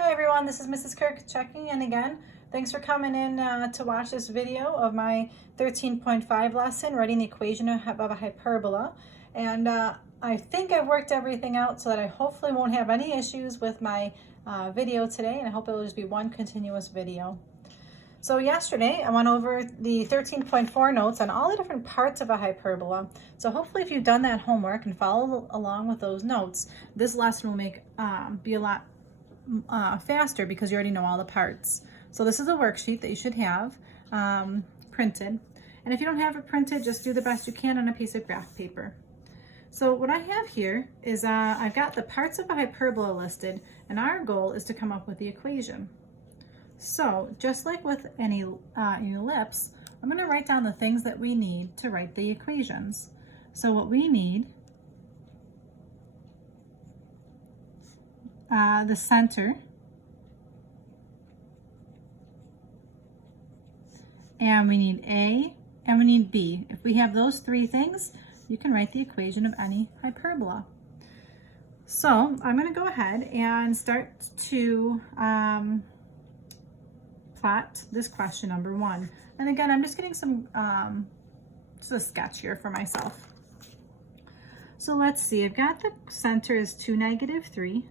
Hi everyone, this is Mrs. Kirk checking in again. Thanks for coming in to watch this video of my 13.5 lesson, writing the equation of a hyperbola. And I think I've worked everything out so that I hopefully won't have any issues with my video today, and I hope it will just be one continuous video. So yesterday I went over the 13.4 notes on all the different parts of a hyperbola. So hopefully if you've done that homework and follow along with those notes, this lesson will be a lot faster because you already know all the parts. So this is a worksheet that you should have printed. And if you don't have it printed, just do the best you can on a piece of graph paper. So what I have here is I've got the parts of a hyperbola listed, and our goal is to come up with the equation. So just like with any ellipse, I'm going to write down the things that we need to write the equations. So what we need, the center, and we need A, and we need B. If we have those three things, you can write the equation of any hyperbola. So I'm going to go ahead and start to plot this question number one. And again, I'm just getting some, just a sketch here for myself. So let's see, I've got the center is 2, -3.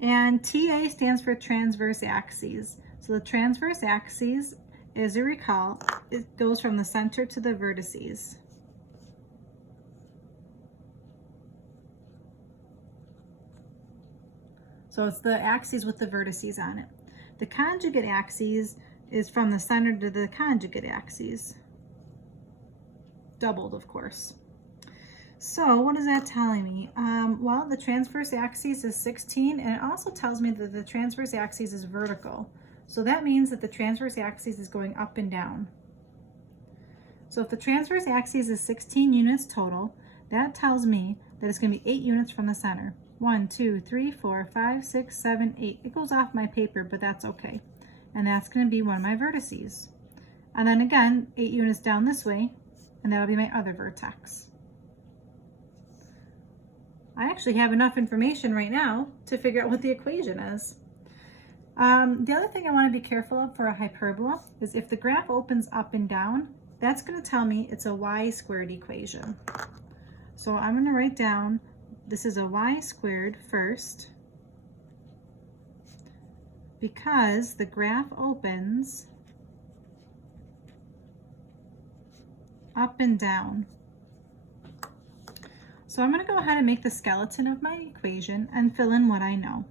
And TA stands for transverse axes. So the transverse axes, as you recall, it goes from the center to the vertices. So it's the axes with the vertices on it. The conjugate axes is from the center to the conjugate axes. Doubled, of course. So what is that telling me? Well, the transverse axis is 16, and it also tells me that the transverse axis is vertical. So that means that the transverse axis is going up and down. So if the transverse axis is 16 units total, that tells me that it's going to be 8 units from the center. 1, 2, 3, 4, 5, 6, 7, 8. It goes off my paper, but that's okay. And that's going to be one of my vertices. And then again, 8 units down this way, and that'll be my other vertex. I actually have enough information right now to figure out what the equation is. The other thing I want to be careful of for a hyperbola is if the graph opens up and down, that's going to tell me it's a y-squared equation. So I'm going to write down this is a y-squared first because the graph opens up and down. So I'm going to go ahead and make the skeleton of my equation and fill in what I know.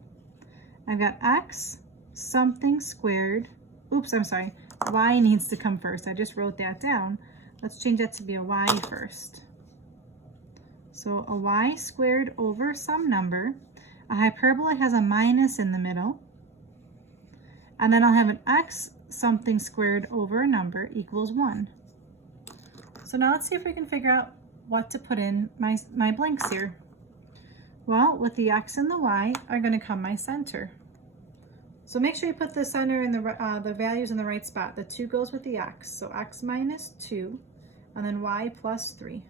I've got x something squared. Oops, I'm sorry. Y needs to come first. I just wrote that down. Let's change that to be a y first. So a y squared over some number. A hyperbola has a minus in the middle. And then I'll have an x something squared over a number equals 1. So now let's see if we can figure out what to put in my blanks here. Well, with the x and the y are going to come my center. So make sure you put the center and the values in the right spot. The 2 goes with the x, so x minus 2, and then y plus 3.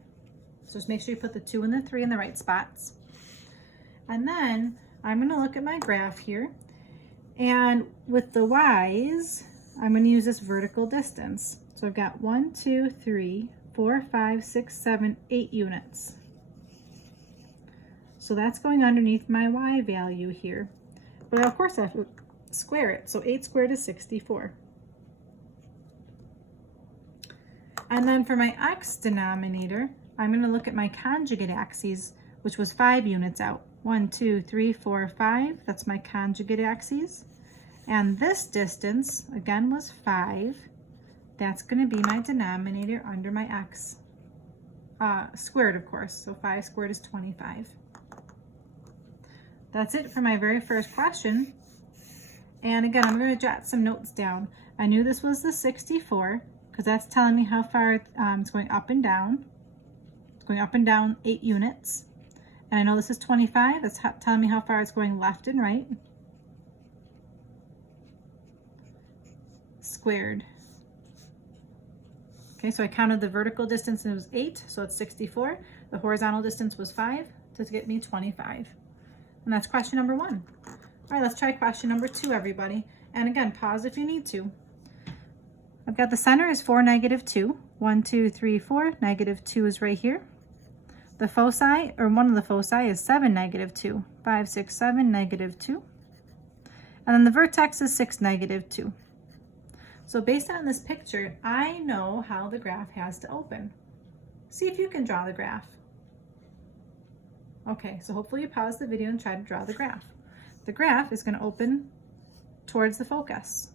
So just make sure you put the 2 and the 3 in the right spots. And then I'm going to look at my graph here, and with the y's, I'm going to use this vertical distance. So I've got 1, 2, 3, 4, 5, 6, 7, 8 units. So that's going underneath my y value here. But of course I have to square it. So 8 squared is 64. And then for my x denominator, I'm going to look at my conjugate axes, which was 5 units out. 1, 2, 3, 4, 5. That's my conjugate axes. And this distance, again, was 5. That's going to be my denominator under my x. Squared, of course. So 5 squared is 25. That's it for my very first question. And again, I'm going to jot some notes down. I knew this was the 64 because that's telling me how far it's going up and down. It's going up and down 8 units. And I know this is 25. That's telling me how far it's going left and right. Squared. Okay, so I counted the vertical distance and it was 8, so it's 64. The horizontal distance was 5 to get me 25. And that's question number 1. All right, let's try question number 2, everybody. And again, pause if you need to. I've got the center is 4, -2. 1, 2, 3, 4. -2 is right here. The foci, or one of the foci, is 7, -2. 5, 6, 7, -2. And then the vertex is 6, -2. So based on this picture, I know how the graph has to open. See if you can draw the graph. Okay, so hopefully you pause the video and try to draw the graph. The graph is going to open towards the focus.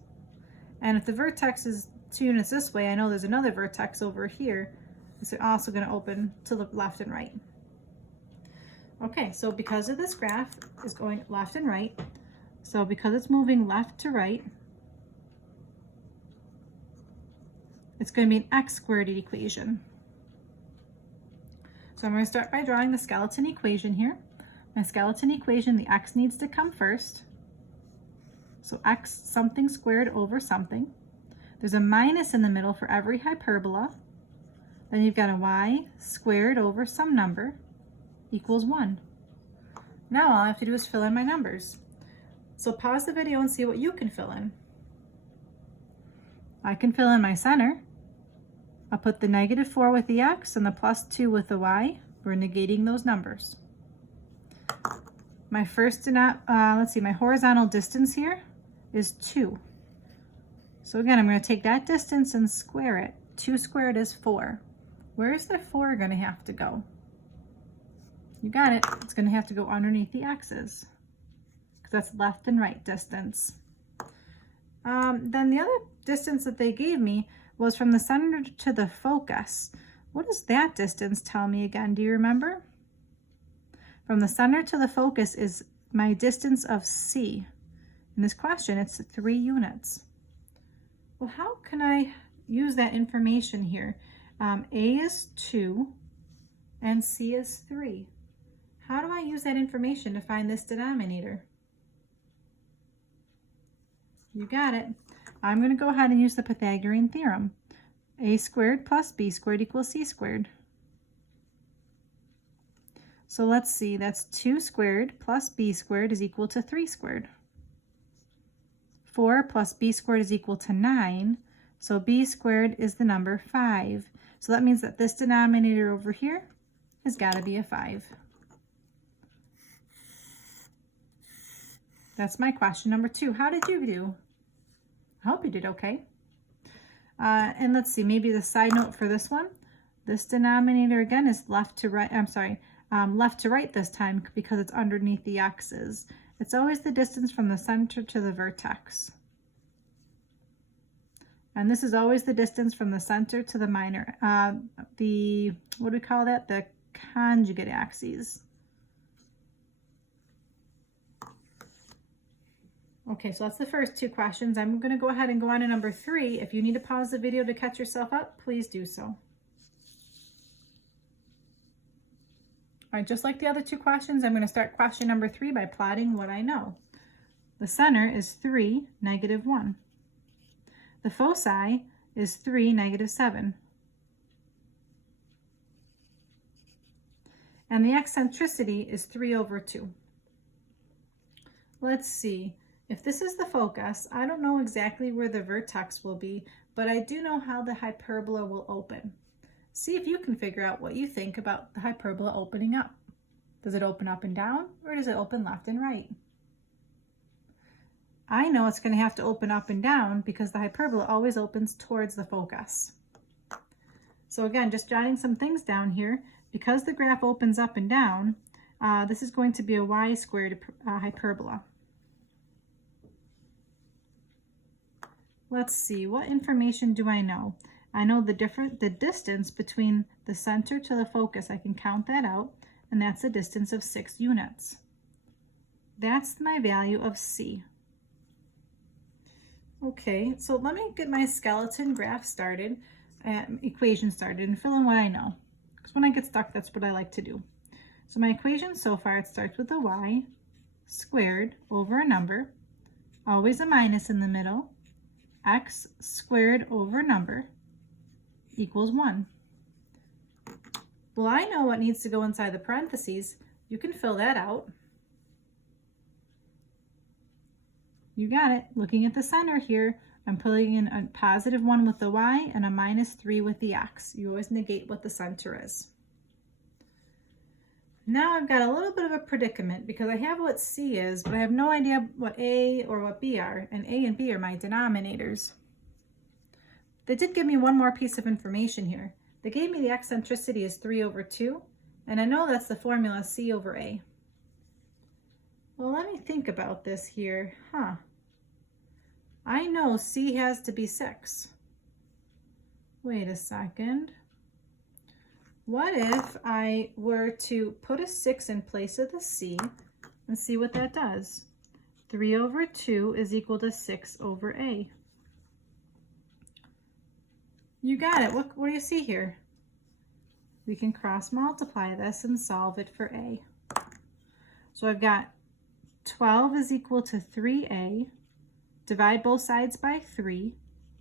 And if the vertex is 2 units this way, I know there's another vertex over here. It's also going to open to the left and right. Okay, so because of this graph is going left and right, so because it's moving left to right, it's going to be an x-squared equation. So I'm going to start by drawing the skeleton equation here. My skeleton equation, the x needs to come first. So x something squared over something. There's a minus in the middle for every hyperbola. Then you've got a y squared over some number equals 1. Now all I have to do is fill in my numbers. So pause the video and see what you can fill in. I can fill in my center. I'll put the -4 with the x and the +2 with the y. We're negating those numbers. My first, let's see, my horizontal distance here is 2. So again, I'm going to take that distance and square it. 2 squared is 4. Where is the 4 going to have to go? You got it. It's going to have to go underneath the x's, because that's left and right distance. Then the other distance that they gave me was from the center to the focus. What does that distance tell me again? Do you remember? From the center to the focus is my distance of C. In this question, it's 3 units. Well, how can I use that information here? A is 2 and C is 3. How do I use that information to find this denominator? You got it. I'm going to go ahead and use the Pythagorean theorem. A squared plus B squared equals C squared. So let's see, that's 2 squared plus B squared is equal to 3 squared. 4 plus B squared is equal to 9. So B squared is the number 5. So that means that this denominator over here has got to be a 5. That's my question number 2. How did you do? I hope you did okay. And let's see, maybe the side note for this one. This denominator again is left to right, left to right this time because it's underneath the x's. It's always the distance from the center to the vertex. And this is always the distance from the center to the minor, what do we call that? The conjugate axes. Okay, so that's the first 2 questions. I'm going to go ahead and go on to number 3. If you need to pause the video to catch yourself up, please do so. All right, just like the other 2 questions, I'm going to start question number 3 by plotting what I know. The center is 3, -1. The foci is 3, -7. And the eccentricity is 3/2. Let's see. If this is the focus, I don't know exactly where the vertex will be, but I do know how the hyperbola will open. See if you can figure out what you think about the hyperbola opening up. Does it open up and down, or does it open left and right? I know it's going to have to open up and down because the hyperbola always opens towards the focus. So again, just jotting some things down here. Because the graph opens up and down, this is going to be a y squared hyperbola. Let's see, what information do I know? I know the distance between the center to the focus. I can count that out, and that's a distance of 6 units. That's my value of C. Okay, so let me get my skeleton graph started, equation started, and fill in what I know. Because when I get stuck, that's what I like to do. So my equation so far, it starts with a y squared over a number, always a minus in the middle, x squared over a number equals 1. Well, I know what needs to go inside the parentheses. You can fill that out. You got it. Looking at the center here, I'm putting in a positive 1 with the y and a minus 3 with the x. You always negate what the center is. Now I've got a little bit of a predicament because I have what c is, but I have no idea what a or what b are, and a and b are my denominators. They did give me one more piece of information here. They gave me the eccentricity is 3 over 2, and I know that's the formula c over a. Well, let me think about this here. I know c has to be 6. Wait a second. What if I were to put a 6 in place of the c and see what that does? 3 over 2 is equal to 6 over a. You got it. What do you see here? We can cross multiply this and solve it for a. So I've got 12 is equal to 3a. Divide both sides by 3,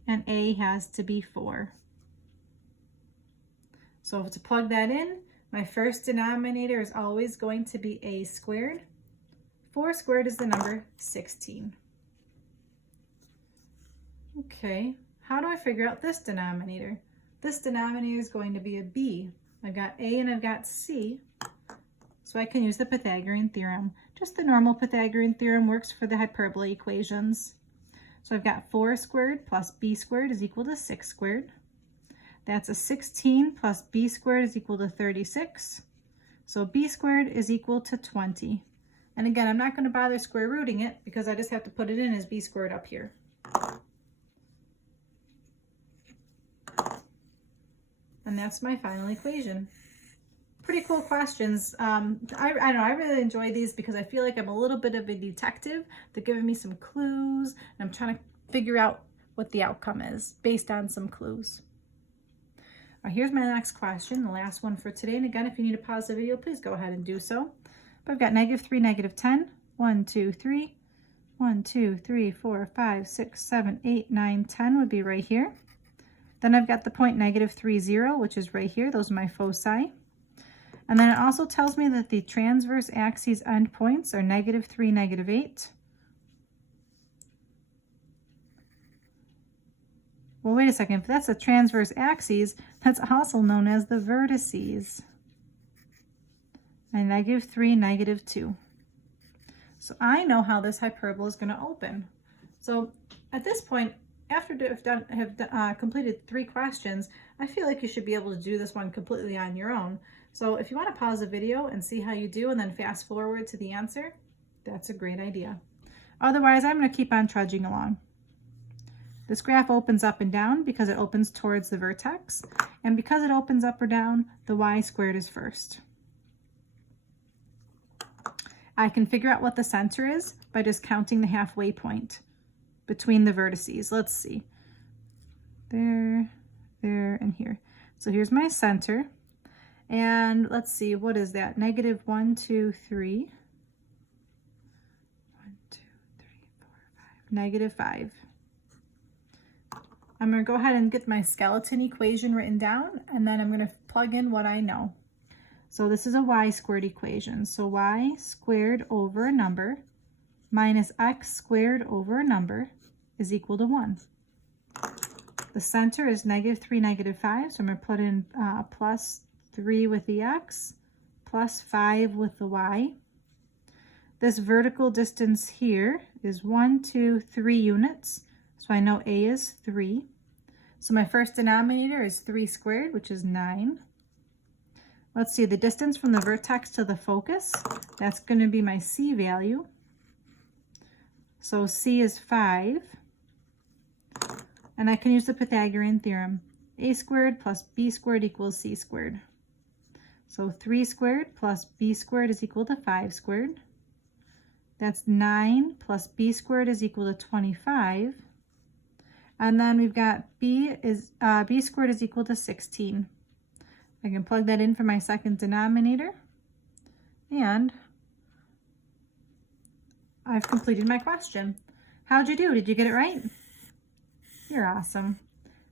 and a has to be 4. So to plug that in, my first denominator is always going to be a squared. 4 squared is the number 16. Okay, how do I figure out this denominator? This denominator is going to be a b. I've got a and I've got c, so I can use the Pythagorean theorem. Just the normal Pythagorean theorem works for the hyperbola equations. So I've got 4 squared plus b squared is equal to 6 squared. That's a 16 plus b squared is equal to 36. So b squared is equal to 20. And again, I'm not going to bother square rooting it because I just have to put it in as b squared up here. And that's my final equation. Pretty cool questions. I don't know, I really enjoy these because I feel like I'm a little bit of a detective. They're giving me some clues, and I'm trying to figure out what the outcome is based on some clues. Here's my next question, the last one for today. And again, if you need to pause the video, please go ahead and do so. But I've got -3, -10. 1, 2, 3. 1, 2, 3, 4, 5, 6, 7, 8, 9, 10 would be right here. Then I've got the point -3, 0, which is right here. Those are my foci. And then it also tells me that the transverse axes endpoints are -3, -8. Well, wait a second. If that's the transverse axes, that's also known as the vertices. And -3, -2. So I know how this hyperbola is going to open. So at this point, after have completed 3 questions, I feel like you should be able to do this one completely on your own. So if you want to pause the video and see how you do and then fast forward to the answer, that's a great idea. Otherwise, I'm going to keep on trudging along. This graph opens up and down because it opens towards the vertex, and because it opens up or down, the y squared is first. I can figure out what the center is by just counting the halfway point between the vertices. Let's see. There, and here. So here's my center. And let's see, what is that? -1, 2, 3. 1, 2, 3, 4, 5. -5. I'm going to go ahead and get my skeleton equation written down, and then I'm going to plug in what I know. So this is a y squared equation. So y squared over a number minus x squared over a number is equal to 1. The center is -3, -5, so I'm going to put in plus 3 with the x, plus 5 with the y. This vertical distance here is 1, 2, 3 units, so I know a is 3. So my first denominator is 3 squared, which is 9. Let's see, the distance from the vertex to the focus, that's going to be my c value. So c is 5. And I can use the Pythagorean theorem. A squared plus b squared equals c squared. So 3 squared plus b squared is equal to 5 squared. That's 9 plus b squared is equal to 25. And then we've got b squared is equal to 16. I can plug that in for my second denominator. And I've completed my question. How'd you do? Did you get it right? You're awesome.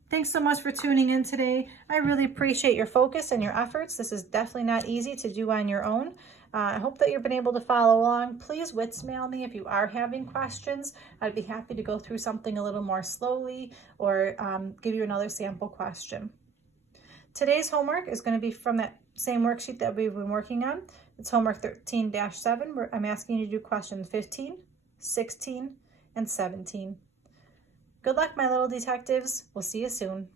Thanks so much for tuning in today. I really appreciate your focus and your efforts. This is definitely not easy to do on your own. I hope that you've been able to follow along. Please witsmail me if you are having questions. I'd be happy to go through something a little more slowly or give you another sample question. Today's homework is going to be from that same worksheet that we've been working on. It's homework 13-7, where I'm asking you to do questions 15, 16, and 17. Good luck, my little detectives. We'll see you soon.